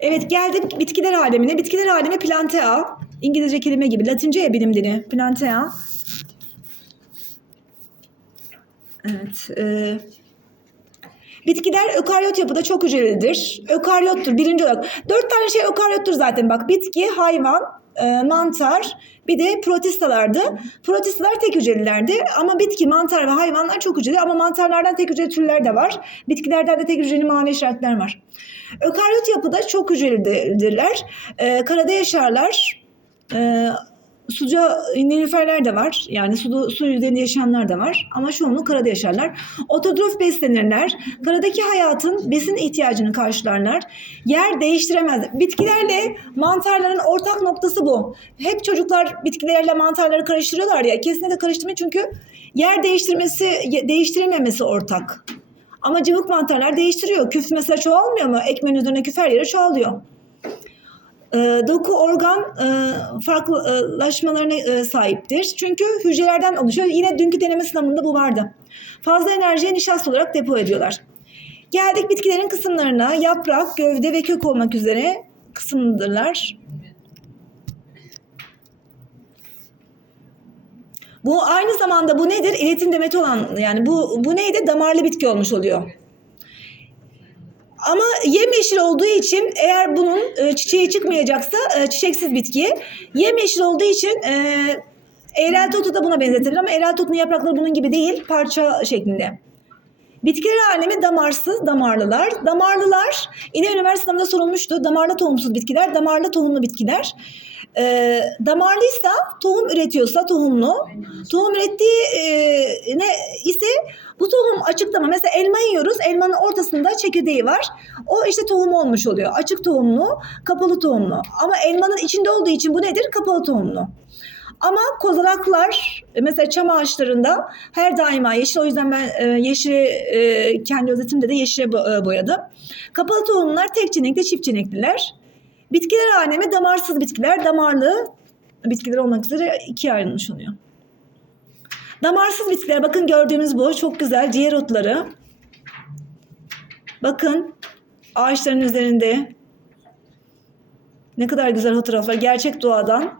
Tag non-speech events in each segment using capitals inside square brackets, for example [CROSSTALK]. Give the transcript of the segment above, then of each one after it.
Evet geldik bitkiler alemine. Bitkiler alemi Plantea. İngilizce kelime gibi. Latince ya bilim dili. Plantea. Evet. E, bitkiler ökaryot yapıda çok hücrelidir. Ökaryottur birinci olarak. Dört tane şey ökaryottur zaten. Bak bitki, hayvan, e, mantar, bir de protistalardı. Protistalar tek hücrelilerdi ama bitki, mantar ve hayvanlar çok hücreli ama mantarlardan tek hücreli türler de var. Bitkilerden de tek hücreli mavi işaretler var. Ökaryot yapıda çok hücrelidirler. Ee, karada yaşarlar. Ee, suca nilüferler de var. Yani su, su yüzeyinde yaşayanlar da var. Ama çoğunluğu karada yaşarlar. Ototrof beslenirler. Karadaki hayatın besin ihtiyacını karşılarlar. Yer değiştiremez. Bitkilerle mantarların ortak noktası bu. Hep çocuklar bitkilerle mantarları karıştırıyorlar ya. Kesinlikle karıştırmayın çünkü yer değiştirmesi, değiştirememesi ortak. Ama cıvık mantarlar değiştiriyor. Küf mesela çoğalmıyor mu? Ekmeğin üzerine küf her yere çoğalıyor. E, doku organ e, farklılaşmalarına e, sahiptir. Çünkü hücrelerden oluşuyor. Yine dünkü deneme sınavında bu vardı. Fazla enerjiyi nişasta olarak depo ediyorlar. Geldik bitkilerin kısımlarına. Yaprak, gövde ve kök olmak üzere kısımdırlar. Bu aynı zamanda bu nedir? İletim demeti olan yani bu bu neydi? Damarlı bitki olmuş oluyor. Ama yemyeşil olduğu için eğer bunun e, çiçeği çıkmayacaksa e, çiçeksiz bitki. Yemyeşil olduğu için e, eğrel totu da buna benzetilir ama eğrel totunun yaprakları bunun gibi değil parça şeklinde. Bitkiler alemi damarsız, damarlılar. Damarlılar yine üniversite sınavında sorulmuştu. Damarlı tohumsuz bitkiler, damarlı tohumlu bitkiler. Ee, damarlıysa tohum üretiyorsa tohumlu. Tohum ürettiği e, ne ise bu tohum açıklama. Mesela elma yiyoruz. Elmanın ortasında çekirdeği var. O işte tohum olmuş oluyor. Açık tohumlu, kapalı tohumlu. Ama elmanın içinde olduğu için bu nedir? Kapalı tohumlu. Ama kozalaklar mesela çam ağaçlarında her daima yeşil. O yüzden ben e, yeşili e, kendi özetimde de yeşile e, boyadım. Kapalı tohumlar tek çenekli, çift çenekliler. Bitkiler alemi damarsız bitkiler, damarlı bitkiler olmak üzere ikiye ayrılmış oluyor. Damarsız bitkiler bakın gördüğümüz bu çok güzel ciğer otları. Bakın ağaçların üzerinde ne kadar güzel fotoğraflar gerçek doğadan.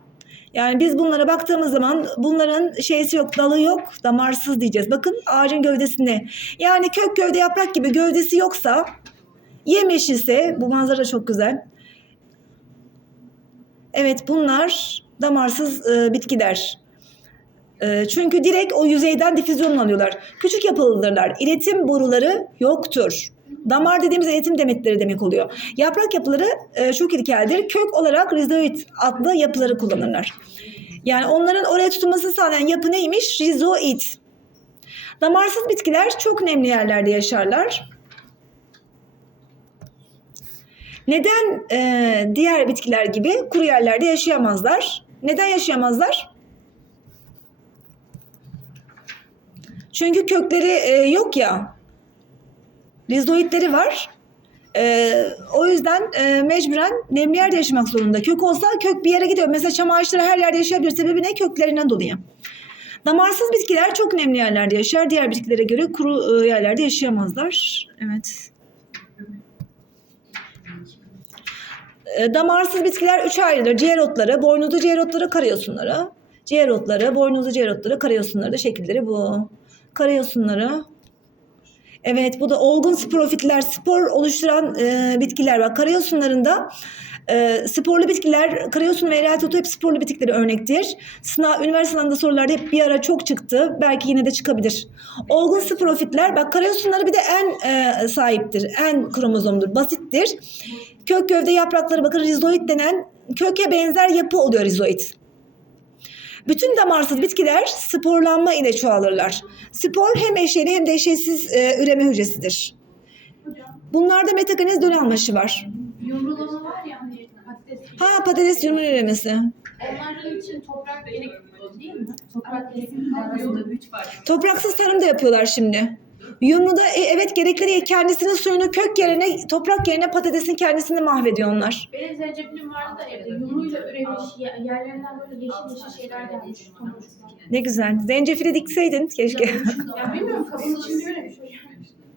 Yani biz bunlara baktığımız zaman bunların şeysi yok, dalı yok, damarsız diyeceğiz. Bakın ağacın gövdesinde. Yani kök gövde yaprak gibi gövdesi yoksa, yemyeşilse, bu manzara çok güzel. Evet bunlar damarsız e, bitkiler. E, çünkü direkt o yüzeyden difüzyon alıyorlar. Küçük yapılıdırlar. İletim boruları yoktur. Damar dediğimiz iletim demetleri demek oluyor. Yaprak yapıları e, çok ilkeldir. Kök olarak rizoid adlı yapıları kullanırlar. Yani onların oraya tutunmasını sağlayan yapı neymiş? Rizoid. Damarsız bitkiler çok nemli yerlerde yaşarlar. Neden e, diğer bitkiler gibi kuru yerlerde yaşayamazlar? Neden yaşayamazlar? Çünkü kökleri e, yok ya. Rizoidleri var. E, o yüzden e, mecburen nemli yerde yaşamak zorunda. Kök olsa kök bir yere gidiyor. Mesela çam ağaçları her yerde yaşayabilir. Sebebi ne? Köklerinden dolayı. Damarsız bitkiler çok nemli yerlerde yaşar. Diğer bitkilere göre kuru e, yerlerde yaşayamazlar. Evet. Damarsız bitkiler üç ayrılır. Ciğer otları, boynuzlu ciğer otları, karayosunları. Ciğer otları, boynuzlu ciğer otları, karayosunları da şekilleri bu. Karayosunları. Evet bu da olgun sporofitler, spor oluşturan e, bitkiler var. Karayosunlarında e, sporlu bitkiler, karayosun ve ereal totu hep sporlu bitkileri örnektir. Sınav, üniversite sınavında sorularda hep bir ara çok çıktı. Belki yine de çıkabilir. Olgun sporofitler, bak karayosunları bir de en e, sahiptir. En kromozomdur, basittir. Kök gövde yaprakları bakın rizoid denen köke benzer yapı oluyor rizoid. Bütün damarsız bitkiler sporlanma ile çoğalırlar. Spor hem eşeli hem de eşeğsiz e, üreme hücresidir. Bunlarda metaganiz döl almaşı var. Yumrulama var ya. Ha patates yumru üremesi. Onların için toprak gerekiyor değil mi? Toprak gerekiyor. Üç var. Topraksız tarım da yapıyorlar şimdi. Yumruda e, evet gerekli değil. Kendisinin suyunu kök yerine, toprak yerine patatesin kendisini mahvediyor onlar. Benim zencefilim vardı da evde. Yumruyla üremiş. ye- Yerlerinden böyle yeşil yeşil şeyler gelmiş. tomurcuklar. Ne güzel. Zencefili dikseydin keşke. Ya bilmiyorum kabın içinde bir şey. [LAUGHS]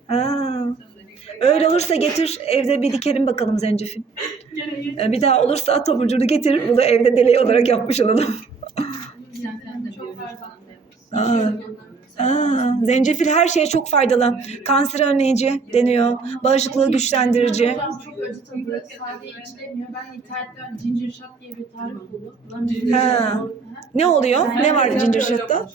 Ha. Öyle olursa getir evde bir dikelim bakalım zencefil. Ee, Bir daha olursa tomurcuğunu getir bunu evde deney olarak yapmış olalım. Aa. Aa, zencefil her şeye çok faydalı. Kanser önleyici deniyor. Bağışıklığı güçlendirici. Ginger Ha. Ne oluyor? Ne var ginger shot'ta?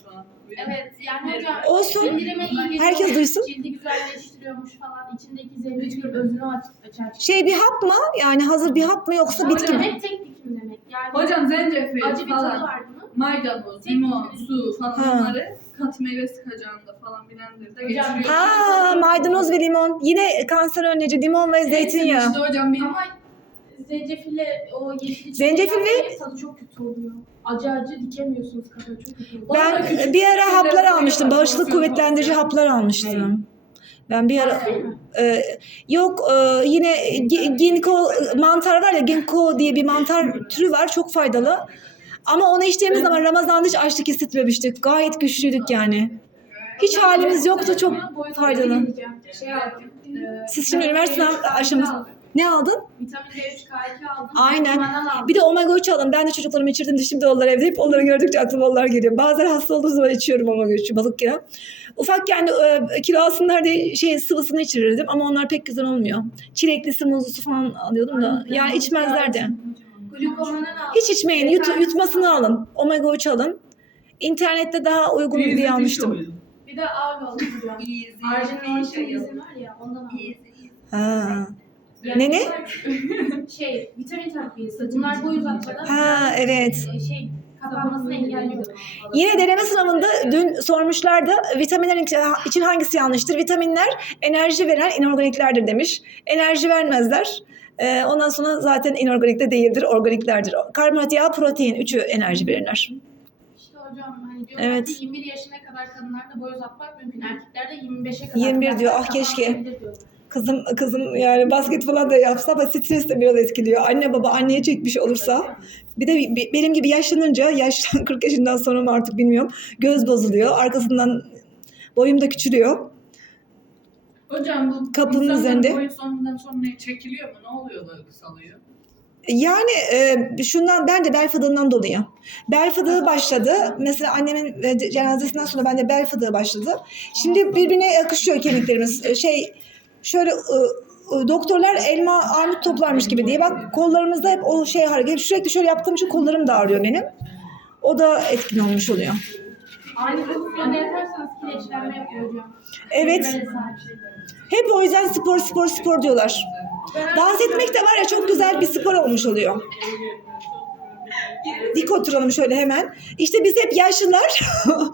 Evet yani hocam Olsun. sindirime iyi geliyor. Herkes duysun. Cildi güzelleştiriyormuş falan. İçindeki zencefil özünü aç, açar. Şey bir hap mı? Yani hazır bir hap mı yoksa bitki mi? Demek tek dikim demek. Yani Hocam zencefil acı bir tadı falan, var bunun. maydanoz, limon, su falan Ha. onları kat meyve sıkacağında falan blenderda Hocam, geçiriyor. Ha, maydanoz ve limon. Yine kanser önleyici limon ve zeytinyağı. İşte hocam bir Ama zencefille o yeşil Zencefil ve- tadı çok kötü oluyor. Acı acı dikemiyorsunuz kadar çok kötü. Ben küçük bir ara haplar almıştım. Bağışıklık kuvvetlendirici haplar almıştım. Ben bir ara mi? e, yok e, yine gi- ginkgo mantar var ya ginkgo diye bir mantar türü var. Çok faydalı. Ama onu içtiğimiz zaman Ramazan'da hiç açlık hissetmemiştik. Gayet güçlüydük yani. Hiç halimiz yoktu. Çok faydalı. Şey aldım. e, Siz şimdi vitamin üniversite D3 K2 aşaması-. Ne aldın? Vitamin D3 K2 aldım. Aynen. Aldım. Bir de omega 3 alın. Ben de çocuklarımı içirdim. Şimdi onlar evde. Hep onları gördükçe aklıma onlar geliyor. Bazen hasta olduğu zaman içiyorum omega 3'ü balık yağı. Ufakken de e, kilo alsınlar diye şey sıvısını içirirdim ama onlar pek güzel olmuyor. Çileklisi, muzlusu falan alıyordum da. Yani içmezler de. Glukomandan aldım. Hiç içmeyin. Yut, yutmasını alın. Omega 3 alın. İnternette daha uygun bir almıştım. Bir de ağır oldu hocam. [LAUGHS] Arjin'in izin var ya ondan aldım. Ha. Yani Ne, ne? [LAUGHS] Şey, vitamin takviyesi. Bunlar boy uzatmadan Ha evet. şey kapanmasını engelliyor. Yine deneme sınavında dün sormuşlardı vitaminler için hangisi yanlıştır? Vitaminler enerji veren inorganiklerdir demiş. Enerji vermezler. Ee, ondan sonra zaten inorganik de değildir, organiklerdir. Karbonhidrat, yağ, protein üçü enerji verirler. İşte hocam hani diyorlar Evet. ki 21 yaşına kadar kadınlarda boy uzatmak mümkün. Erkeklerde 25'e kadar. 21 diyor, ah keşke. diyorlar. Kızım kızım yani basket falan da yapsa ama stres de biraz etkiliyor. Anne baba anneye çekmiş olursa bir de be- benim gibi yaşlanınca yaş 40 [LAUGHS] yaşından sonra mı artık bilmiyorum göz bozuluyor. Arkasından boyum da küçülüyor. Hocam bu Kapının üzerinde. boyu sonundan sonra çekiliyor mu? Ne oluyor da kısalıyor? Yani e, şundan bence bel fıdığından dolayı. Bel fıdığı başladı. Mesela annemin e, cenazesinden sonra bende bel fıdığı başladı. Şimdi birbirine yakışıyor kemiklerimiz. E, Şey şöyle e, e, doktorlar elma armut toplarmış gibi diye. Bak kollarımızda hep o şey hareket. Hep sürekli şöyle yaptığım için kollarım da ağrıyor benim. O da etkin olmuş oluyor. Aynı pozisyonda yatarsanız kireçlenme yapıyor hocam. Evet. Hep o yüzden spor spor spor diyorlar. Dans etmek de var ya çok güzel bir spor olmuş oluyor. Dik oturalım şöyle hemen. İşte biz hep yaşlılar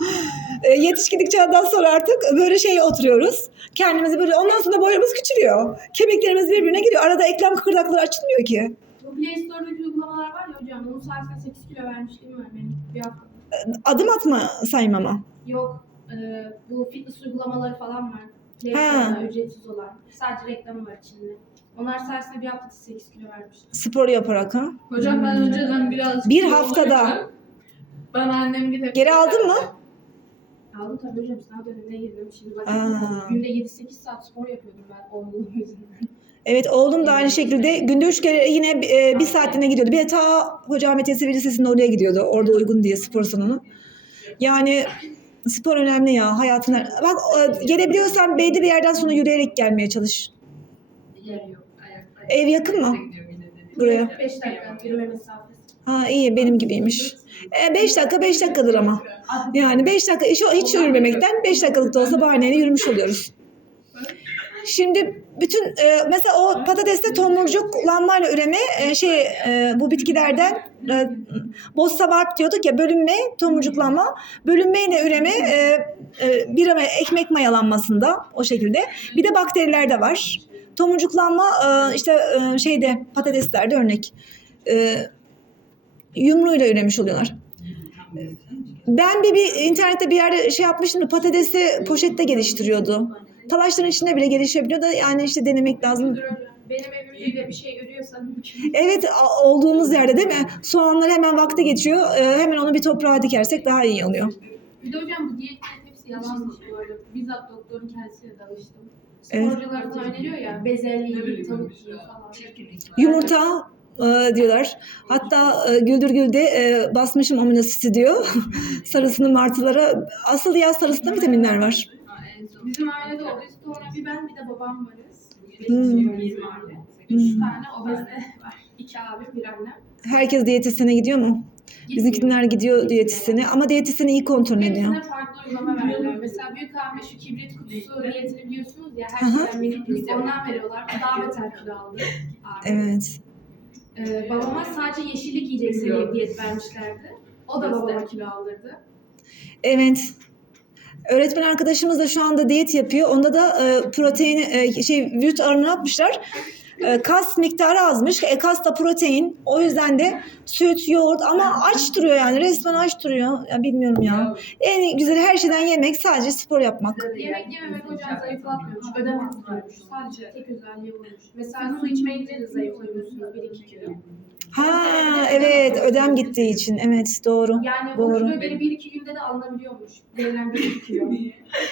[LAUGHS] e, yetişkinlik çağından sonra artık böyle şeye oturuyoruz. Kendimizi böyle ondan sonra boyumuz küçülüyor. Kemiklerimiz birbirine giriyor. Arada eklem kıkırdakları açılmıyor ki. Bu Play Store'daki uygulamalar var ya hocam. Onun sayesinde 8 kilo vermişliğim var benim bir hafta. Adım atma saymama. Yok. e, bu fitness uygulamaları falan var. Play. Store'da ücretsiz olan. Sadece reklamı var içinde. Onlar sayesinde bir haftada 8 kilo vermiştim. Spor yaparak ha. Hocam ben önceden biraz... Bir haftada. Ben annem gidip... Geri aldın mı? Aldım tabii hocam sınav dönemine girdim. Şimdi bak günde 7-8 saat spor yapıyordum ben o uygulama yüzünden. Evet oğlum da aynı şekilde günde üç kere yine e, bir saatliğine gidiyordu. Bir de ta Hoca Ahmet Yesevi Lisesi'nde oraya gidiyordu. Orada uygun diye spor salonu. Yani spor önemli ya hayatın. her- Bak e, gelebiliyorsan belli bir yerden sonra yürüyerek gelmeye çalış. Ayak. Ev yakın mı? Buraya. 5 dakika yürüme mesafesi. Ha iyi benim gibiymiş. 5 dakika 5 dakikadır ama. Yani 5 dakika hiç, hiç yürümemekten 5 dakikalık da olsa bahaneyle yürümüş oluyoruz. Şimdi bütün e, mesela o patateste tomurcuklanmayla üreme e, şey e, bu bitkilerden e, Bostavarp diyorduk ya bölünme tomurcuklanma bölünmeyle üreme e, e, bir ekmek mayalanmasında o şekilde bir de bakteriler de var. Tomurcuklanma e, işte e, şeyde patateslerde örnek. E, yumruğuyla üremiş oluyorlar. Ben bir, bir internette bir yerde şey yapmıştım patatesi poşette geliştiriyordu. Talaşların içinde bile gelişebiliyor da yani işte denemek lazım. Benim evimde de bir şey ürüyorsa mümkün. Evet olduğumuz yerde değil mi? Soğanlar hemen vakti geçiyor. Ee, hemen onu bir toprağa dikersek daha iyi oluyor. Bir de hocam bu diyetlerin hepsi yalanmış bu arada. Bizzat doktorun kendisiyle danıştım. Evet. Sporcular falan öneriyor ya bezelye tavuk. Yumurta e, diyorlar. Hatta e, Güldür Gül'de e, basmışım amino asidi diyor. [LAUGHS] Sarısını martılara. Asıl yağ sarısında vitaminler var. Bizim ailede oldu. Sonra bir ben bir de babam varız. Hmm. Bizim aile. Üç Hmm. tane obezde var. İki abim bir annem. Herkes diyetisyene gidiyor mu? Bizimkiler gidiyor diyetisyene ama diyetisyeni iyi kontrol ediyor. Hepsine farklı uygulama verdiler. Mesela büyük abime şu kibrit kutusu diyetini biliyorsunuz ya her şeyden minik minik ondan veriyorlar. Daha beter kilo aldı. Abi. Evet. Ee, babama sadece yeşillik yiyeceksin diye diyet vermişlerdi. O da babama kilo aldırdı. Evet. Öğretmen arkadaşımız da şu anda diyet yapıyor. Onda da e, protein e, şey vücut ağırlığını yapmışlar. E, kas miktarı azmış. E, kas da protein. O yüzden de süt, yoğurt ama aç duruyor yani. Resmen aç duruyor. Ya bilmiyorum ya. En güzeli her şeyden yemek, sadece spor yapmak. Yemek yememek hocam zayıflatmıyormuş. Ödem arttırıyormuş. Sadece tek özelliği oymuş. Mesela su içmeyince de zayıflıyormuşsunuz 1-2 kilo. Ha evet ödem gittiği için. Evet doğru. Yani Doğru. kilo beni 1-2 günde de alınabiliyormuş. Verilen 1-2 kilo.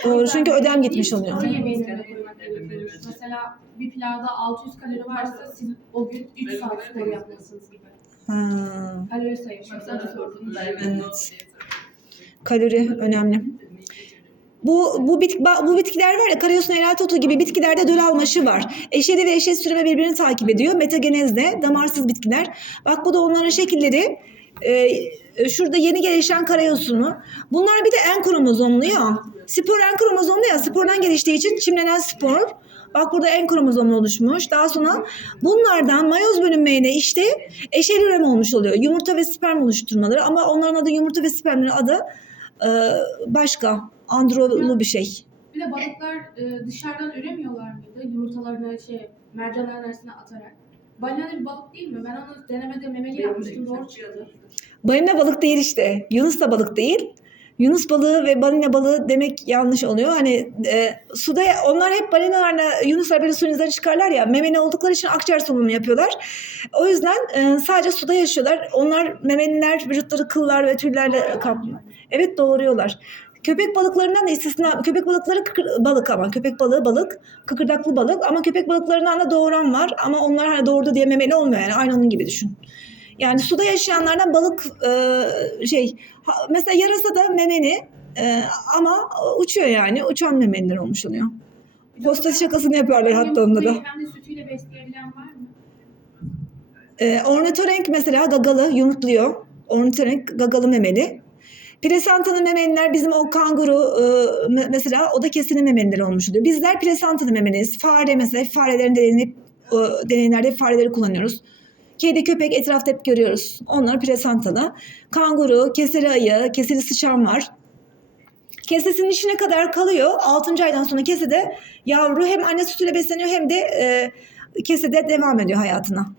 Doğru [LAUGHS] çünkü ödem gitmiş oluyor. Sporu yemeğin önüne koymak gerekiyormuş. Mesela bir pilavda 600 kalori varsa siz o gün 3 saat spor yapmalısınız gibi. Ha, Kalori. Sana sordum. evet. Kalori önemli. Bu bu bit bu bitkiler var ya karyosun erat otu gibi bitkilerde döl almaşı var. Eşedi ve eşet süreme birbirini takip ediyor. Metagenezde damarsız bitkiler. Bak bu da onların şekilleri. Ee, şurada yeni gelişen karayosunu. Bunlar bir de en kromozomlu ya. Spor en kromozomlu ya. Spordan geliştiği için çimlenen spor. Bak burada en kromozomlu oluşmuş. Daha sonra bunlardan mayoz bölünmeyle işte eşel üreme olmuş oluyor. Yumurta ve sperm oluşturmaları ama onların adı yumurta ve spermlerin adı e, başka. Androlu bir şey. Bir de balıklar e, dışarıdan üremiyorlar mıydı? Yumurtalarını şey mercanların arasına atarak. Balina bir balık değil mi? Ben onu denemede memeli yapmıştım. Doğru çıktı. Balina balık değil işte. Yunus da balık değil. Yunus balığı ve balina balığı demek yanlış oluyor. Hani e, suda onlar hep balinalarla Yunuslar böyle suyun üzerine çıkarlar ya. Memeli oldukları için akciğer solunumu yapıyorlar. O yüzden e, sadece suda yaşıyorlar. Onlar memeliler vücutları kıllar ve tüylerle kaplı. Evet doğuruyorlar. Köpek balıklarından da istisna, köpek balıkları kıkır, balık ama köpek balığı balık, kıkırdaklı balık ama köpek balıklarından da doğuran var ama onlar hani doğurdu diye memeli olmuyor yani aynı onun gibi düşün. Yani suda yaşayanlardan balık e, şey ha- mesela yarasa da memeli e, ama uçuyor yani uçan memeliler olmuş oluyor. Posta şakasını yapıyorlar hatta onda da. Sütüyle besleyebilen var mı? E, ornitorenk mesela gagalı yumurtluyor. Ornitorenk gagalı memeli. Plasentanın memeliler bizim o kanguru e, me- mesela o da kesinin memelileri olmuş oluyor. Bizler plasentanın memeliyiz. Fare mesela farelerin deneyip, e, deneyimlerde hep fareleri kullanıyoruz. Kedi, köpek etrafta hep görüyoruz. Onlar plasentalı. Kanguru, keseli ayı, keseli sıçan var. Kesesinin içine kadar kalıyor. 6. aydan sonra kesede yavru hem anne sütüyle besleniyor hem de e, kesede devam ediyor hayatına.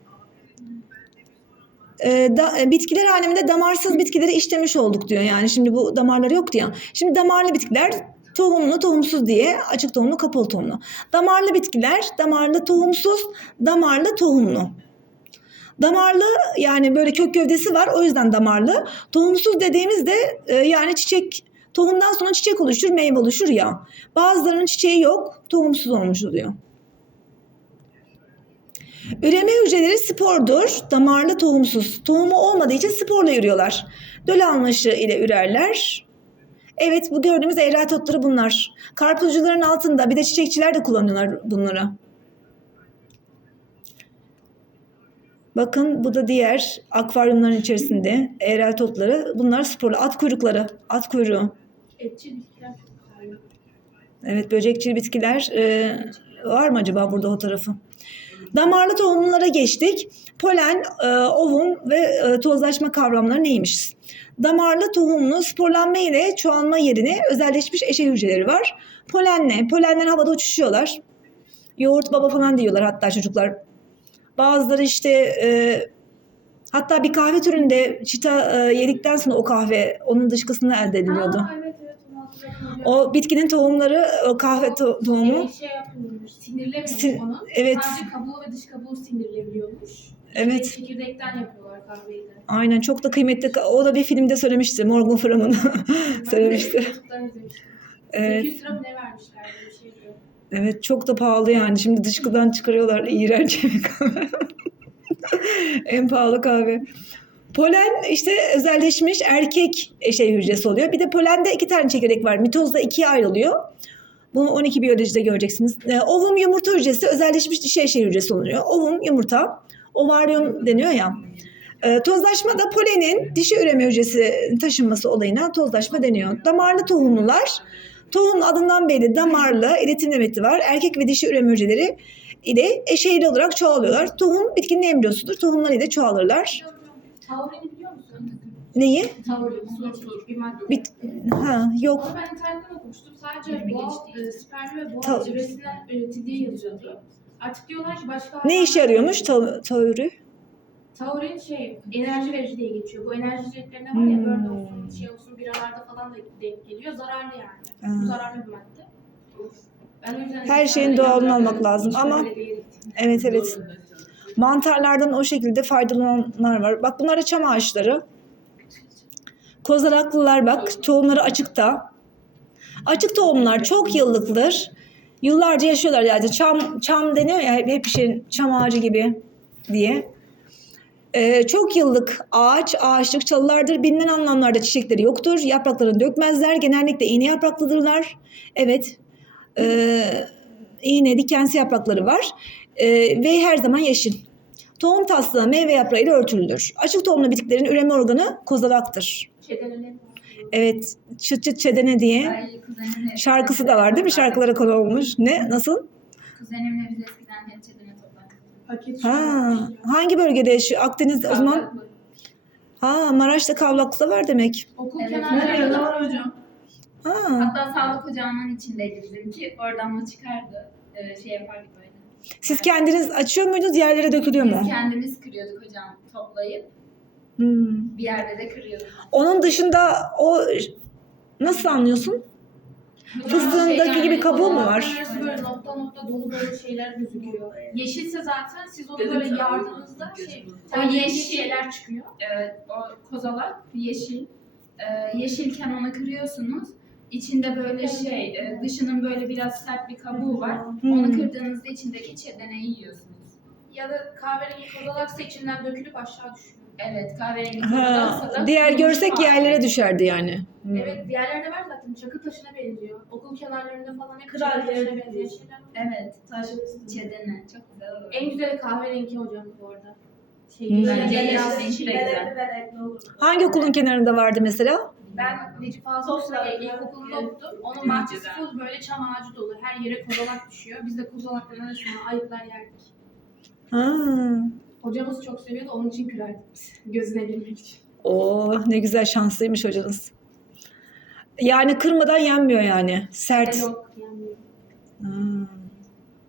E, da, e, bitkiler aleminde damarsız bitkileri işlemiş olduk diyor. Yani şimdi bu damarları yoktu ya. Şimdi damarlı bitkiler tohumlu, tohumsuz diye açık tohumlu, kapalı tohumlu. Damarlı bitkiler damarlı, tohumsuz, damarlı, tohumlu. Damarlı yani böyle kök gövdesi var o yüzden damarlı. Tohumsuz dediğimizde e, yani çiçek tohumdan sonra çiçek oluşur, meyve oluşur ya. Bazılarının çiçeği yok, tohumsuz olmuş oluyor. Üreme hücreleri spordur, damarlı tohumsuz. Tohumu olmadığı için sporla yürüyorlar. Döl almaşı ile ürerler. Evet bu gördüğümüz eğrel otları bunlar. Karpuzcuların altında bir de çiçekçiler de kullanıyorlar bunları. Bakın bu da diğer akvaryumların içerisinde eğrel totları. Bunlar sporlu. At kuyrukları. At kuyruğu. Etçil bitkiler. Evet böcekçil bitkiler e, var mı acaba burada o tarafı? Damarlı tohumlara geçtik. Polen, e, ovum ve e, tozlaşma kavramları neymiş? Damarlı tohumlu sporlanma ile çoğalma yerine özelleşmiş eşe hücreleri var. Polenle, polenler havada uçuşuyorlar. Yoğurt baba falan diyorlar hatta çocuklar. Bazıları işte e, hatta bir kahve türünde çita e, yedikten sonra o kahve onun dışkısından elde ediliyordu. Aa, O bitkinin tohumları, o kahve to- tohumu. Şey, şey yapmıyormuş, sindirlemiyormuş Sin- onu. evet. Sadece kabuğu ve dış kabuğu sindirilebiliyormuş. Evet. Çekirdekten yapıyorlar kahveyi de. Aynen çok da kıymetli. O da bir filmde söylemişti. Morgan Freeman [LAUGHS] söylemişti. YouTube'dan izlemiştim. Evet. 800 lira mı ne vermişler bir şey diyor. Evet çok da pahalı yani. Şimdi dışkıdan çıkarıyorlar iğrenç bir kahve. [LAUGHS] en pahalı kahve. Polen işte özelleşmiş erkek şey hücresi oluyor. Bir de polende iki tane çekirdek var. Mitozda ikiye ayrılıyor. Bunu 12 biyolojide göreceksiniz. Ee, ovum yumurta hücresi özelleşmiş dişi eşey hücresi oluyor. Ovum yumurta. Ovaryum deniyor ya. Ee, tozlaşma da polenin dişi üreme hücresi taşınması olayına tozlaşma deniyor. Damarlı tohumlular Tohum adından belli damarlı iletim demeti var. Erkek ve dişi üreme hücreleri ile eşeyli olarak çoğalıyorlar. Tohum bitkinin embriyosudur. Tohumlar ile çoğalırlar. Taurin'i biliyor musun? Neyi? Taurin, su bir madde. Bit ha yok. Onu ben internetten okumuştum. Sadece geçti. e, sperm ve Ta- boğa hücresinden üretildiği yazıyordu. Artık diyorlar ki başka Ne işe yarıyormuş ta- tauri? Taurin şey enerji verici diye geçiyor. Bu enerji içeriklerine var ya Hmm. böyle olsun, şey olsun biralarda falan da denk geliyor. Zararlı yani. Bu zararlı bir madde. Ben o yüzden Her şeyin doğalını almak lazım ama-. Evet evet. Mantarlardan o şekilde faydalananlar var. Bak bunlar çam ağaçları. Kozalaklılar bak tohumları açıkta. Açık tohumlar çok yıllıktır. Yıllarca yaşıyorlar yani. Çam çam deniyor ya hep, hep şey çam ağacı gibi diye. Ee, çok yıllık ağaç, ağaçlık çalılardır. Bilinen anlamlarda çiçekleri yoktur. Yapraklarını dökmezler. Genellikle iğne yapraklıdırlar. Evet. Ee, iğne, dikensi yaprakları var. Ee, ve her zaman yeşil. Tohum taslağı meyve yaprağıyla örtülüdür. Açık tohumlu bitkilerin üreme organı kozalaktır. Kedelerin Evet, çıt çıt çedene diye Ay, kuzenimle- şarkısı da var değil mi? Şarkılara konu olmuş. Ne? Nasıl? Kuzenimle biz eskiden hep çedene toplardık. paket Ha, hangi bölgede yaşıyor? Akdeniz o zaman. Ha, Maraş'ta Kavlaklı'da var demek. Okul Evet, kenarlarında var hocam. Ha. Hatta sağlık ocağının içindeydi bizimki. Oradan mı çıkardı? Ee, şey yapardık. Siz kendiniz açıyor muydunuz? Yerlere dökülüyor mu? Biz kendimiz kırıyorduk hocam toplayıp. Hmm. Bir yerde de kırıyorduk. Onun dışında o nasıl anlıyorsun? Fıstığındaki Şey gibi kabuğu mu var? Arası böyle nokta nokta dolu böyle şeyler gözüküyor. Yeşilse zaten siz onu böyle yardığınızda şey, O yeşil yeşil. şeyler çıkıyor. Evet, o kozalak yeşil. Ee, yeşilken onu kırıyorsunuz. İçinde böyle şey, e, dışının böyle biraz sert bir kabuğu var. Onu kırdığınızda içindeki çedeneyi yiyorsunuz. Ya da kahverengi kozalaksa içinden dökülüp aşağı düşüyor. Evet, kahverengi kozalaksa Ha, da diğer görsek yerlere düşerdi yani. Hmm. Evet diğerlerde var zaten çakı taşına benziyor. Okul kenarlarında falan hep Kral çakı taşına benzeyen şeyler var. Evet, Taşın üstünde. çedene. Çok güzel olur. En güzeli kahverengi hocam bu arada. Şey, Hmm. Bence biraz- yeşil de güzel. Hangi okulun kenarında vardı mesela? Ben Necip Fazıl Usta'ya ilkokulunda okudum. Onun bahçesi full böyle çam ağacı dolu. Her yere kozalak düşüyor. Biz de kozalaklarına şunu ayıklar yerdik. Ha. Hocamız çok seviyordu. Onun için kırardık biz. Gözüne girmek için. Oo, ne güzel şanslıymış hocanız. Yani kırmadan yenmiyor yani. Sert. Yok yani. Ha.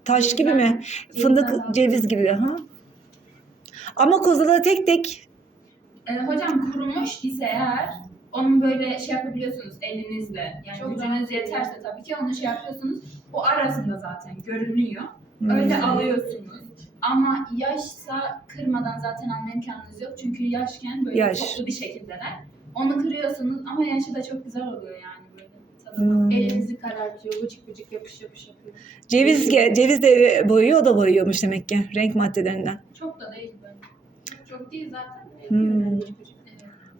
Taş gibi mi? Cevizden Fındık, daha- ceviz gibi. Ha? Ama kozalağı tek tek Ee, hocam kurumuş ise eğer onun böyle şey yapabiliyorsunuz elinizle. Yani Çok gücünüz yeterse tabii ki onu şey yapıyorsunuz. O arasında zaten görünüyor. Öyle Hmm. alıyorsunuz. Ama yaşsa kırmadan zaten alma imkanınız yok. Çünkü yaşken böyle Yaş. toplu bir şekildeler. Onu kırıyorsunuz ama yaşı da çok güzel oluyor yani böyle. tadı. Hmm. Elinizi karartıyor. Bıcık bıcık yapış yapış yapıyor. Ceviz, ceviz de boyuyor, o da boyuyormuş demek ki renk maddelerinden. Çok da değil böyle. Çok değil zaten. Hmm.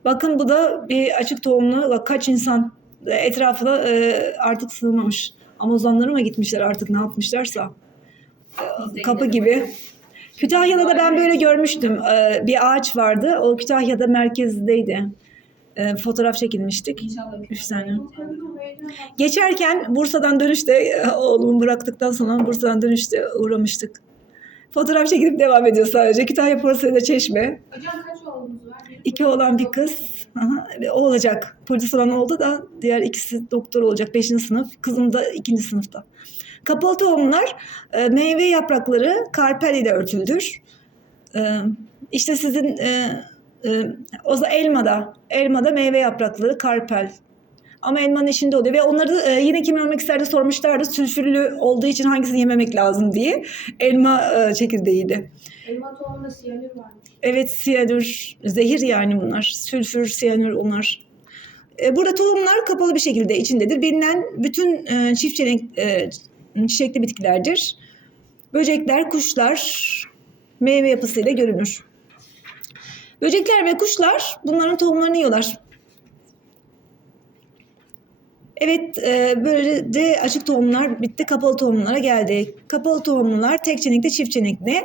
Bakın bu da bir açık tohumlu. Kaç insan etrafına e, artık sığmamış. Amazonlara mı gitmişler artık ne yapmışlarsa. De Kapı gibi. Kütahya'da da ben böyle görmüştüm. E, bir ağaç vardı. O Kütahya'da merkezdeydi. E, fotoğraf çekilmiştik. İnşallah. Üç tane. Geçer. Geçerken Bursa'dan dönüşte e, oğlumu bıraktıktan sonra Bursa'dan dönüşte uğramıştık. Fotoğraf çekilip devam ediyor sadece. Kütahya Porsayla Çeşme. Hocam kaç oğlunuz var? Biri İki olan bir kız. Ve o olacak. Polis olan oldu da diğer ikisi doktor olacak. Beşinci sınıf. Kızım da ikinci sınıfta. Kapalı tohumlar e, meyve yaprakları karpel ile örtüldür. E, işte sizin e, e, o da elmada. Elmada meyve yaprakları karpel. Ama elmanın içinde oluyor ve onları e, yine kimyomikslerde sormuşlardı sülfürlü olduğu için hangisini yememek lazım diye. Elma e, çekirdeğiydi. Elma tohumunda siyanür varmış. Evet siyanür, zehir yani bunlar. Sülfür, siyanür onlar. E, Burada tohumlar kapalı bir şekilde içindedir. Bilinen bütün e, çift çelenk e, çiçekli bitkilerdir. Böcekler, kuşlar meyve yapısıyla görünür. Böcekler ve kuşlar bunların tohumlarını yiyorlar. Evet, böyle de açık tohumlar bitti, kapalı tohumlara geldik. Kapalı tohumlular tek çenekli, çift çenekli.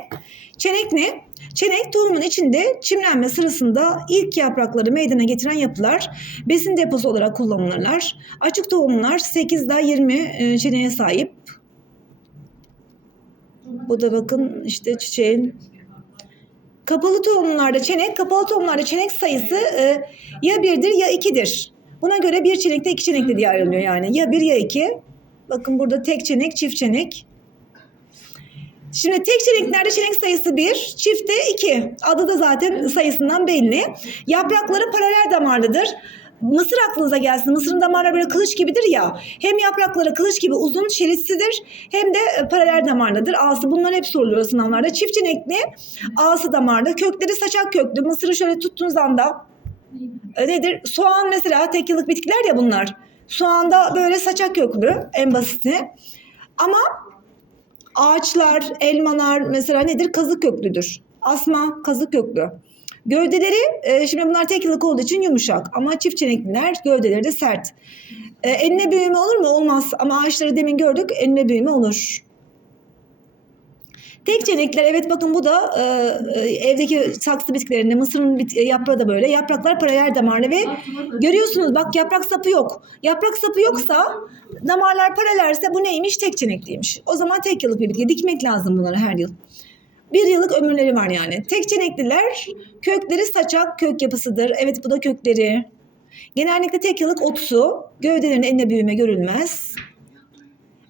Çenek ne? Çenek tohumun içinde çimlenme sırasında ilk yaprakları meydana getiren yapılar besin deposu olarak kullanılırlar. Açık tohumlar 8 ila 20 e, çeneğe sahip. Bu da bakın işte çiçeğin Kapalı tohumlarda çenek, kapalı tohumlarda çenek sayısı e, ya birdir ya ikidir. Buna göre bir çenekte iki çenekli diye ayrılıyor yani. Ya bir ya iki. Bakın burada tek çenek, çift çenek. Şimdi tek çeneklerde çenek sayısı bir, çifte iki. Adı da zaten sayısından belli. Yaprakları paralel damarlıdır. Mısır aklınıza gelsin. Mısırın damarları böyle kılıç gibidir ya. Hem yaprakları kılıç gibi uzun, şeritsidir hem de e, paralel damarlıdır. Ağası bunlar hep soruluyor sınavlarda. Çift çenekli, ağası damarlı. Kökleri saçak köklü. Mısırı şöyle tuttuğunuz anda e, nedir? Soğan mesela tek yıllık bitkiler ya bunlar. Soğanda böyle saçak köklü en basiti. Ama ağaçlar, elmalar mesela nedir? Kazık köklüdür. Asma kazık köklü. Gövdeleri e, şimdi bunlar tek yıllık olduğu için yumuşak ama çift çenekliler gövdeleri de sert. E, enine büyüme olur mu? Olmaz ama ağaçları demin gördük enine büyüme olur. Tek çenekler evet bakın bu da e, e, evdeki saksı bitkilerinde mısırın bit- yaprağı da böyle. Yapraklar paralel damarlı ve görüyorsunuz bak yaprak sapı yok. Yaprak sapı yoksa damarlar paralelse bu neymiş? Tek çenekliymiş. O zaman tek yıllık bir bitki. Dikmek lazım bunları her yıl. Bir yıllık ömürleri var yani. Tek çenekliler kökleri saçak kök yapısıdır. Evet bu da kökleri. Genellikle tek yıllık otsu. Gövdelerinin enine büyüme görülmez.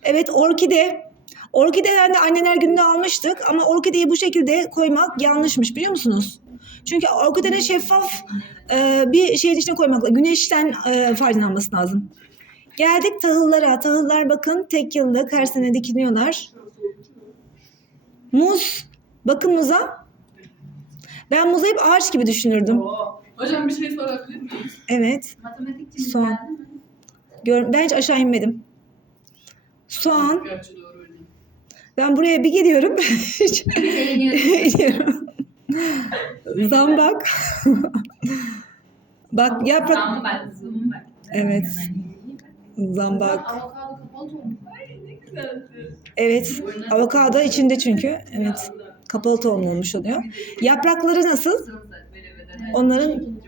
Evet orkide. Orkideden de anneler gününde almıştık ama orkideyi bu şekilde koymak yanlışmış biliyor musunuz? Çünkü orkidenin şeffaf e, bir şeyin içine koymakla güneşten e, faydalanması lazım. Geldik tahıllara. Tahıllar bakın tek yıllık her sene dikiliyorlar. Muz. Bakın muza. Ben muzu hep ağaç gibi düşünürdüm. Oo. Hocam bir şey sorabilir miyim? Evet. Matematikçi mi? Gör, ben hiç aşağı inmedim. Soğan. Ben buraya bir geliyorum. [LAUGHS] Zambak. Bak [LAUGHS] yaprak. Tamam bak, zoom bak. Evet. Zambak. Evet. Avokado içinde çünkü. Evet. Kapalı tohumlu olmuş oluyor. Yaprakları nasıl? Onların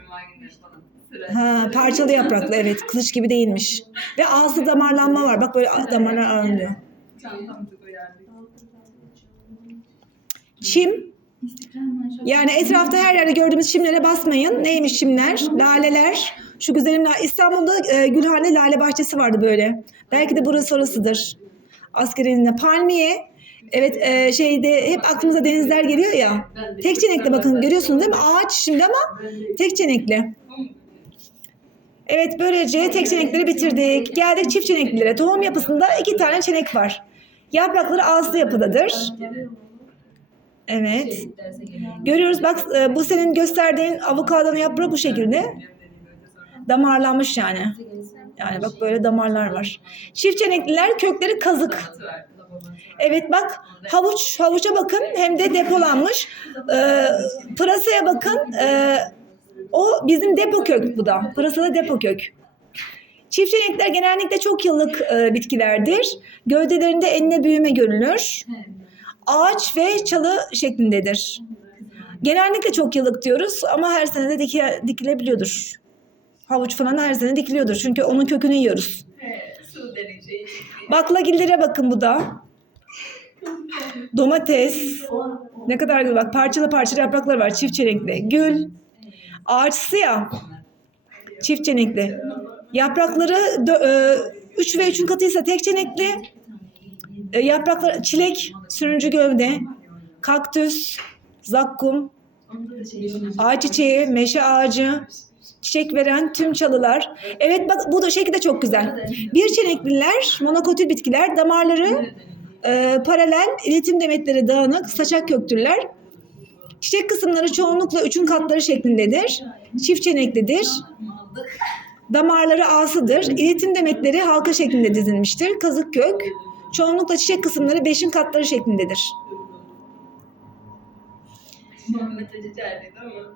ha, parçalı yapraklı. Evet. Kılıç gibi değilmiş. Ve ağzı damarlanma var. Bak böyle damarlar aranıyor. Çim. Yani etrafta her yerde gördüğümüz çimlere basmayın. Neymiş çimler? Laleler. Şu güzelim. İstanbul'da e, Gülhane Lale Bahçesi vardı böyle. Belki de burası orasıdır. Askerinde. Palmiye. Evet e, şeyde hep aklımıza denizler geliyor ya. Tek çenekli bakın görüyorsunuz değil mi? Ağaç şimdi ama tek çenekli. Evet böylece tek çenekleri bitirdik. Geldik çift çeneklilere. Tohum yapısında iki tane çenek var. Yaprakları ağızlı yapıdadır. Evet. Görüyoruz bak e, bu senin gösterdiğin avokadonun yaprağı bu şekilde. Damarlanmış yani. Yani bak böyle damarlar var. Çift çenekliler kökleri kazık. Evet bak havuç, havuça bakın hem de depolanmış. Ee, pırasaya bakın. ee, o bizim depo kök bu da. Pırasada depo kök. Çift çenekler genellikle çok yıllık e, bitkilerdir. Gövdelerinde enine büyüme görülür. Ağaç ve çalı şeklindedir. Genellikle çok yıllık diyoruz ama her sene de diki- dikilebiliyordur. Havuç falan her sene dikiliyordur çünkü onun kökünü yiyoruz. Baklagillere bakın bu da. Domates. Ne kadar güzel. Bak parçalı parçalı yaprakları var. Çift çenekli. Gül. Ağaçsı ya. Çift çenekli. Yaprakları 3 ve 3'ün katıysa tek çenekli. E, yaprakları çilek, sürüncü gövde, kaktüs, zakkum, ağaç çiçeği, meşe ağacı, çiçek veren tüm çalılar. Evet bak bu da şekilde çok güzel. Bir çenekliler, monokotil bitkiler, damarları e, paralel, iletim demetleri dağınık, saçak köktürler. Çiçek kısımları çoğunlukla üçün katları şeklindedir. Çift çeneklidir. Damarları asıdır. İletim demetleri halka şeklinde dizilmiştir. Kazık kök. Çoğunlukla çiçek kısımları beşin katları şeklindedir.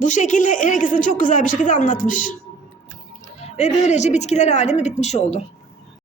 Bu şekilde her ikisini çok güzel bir şekilde anlatmış. Ve böylece bitkiler alemi bitmiş oldu.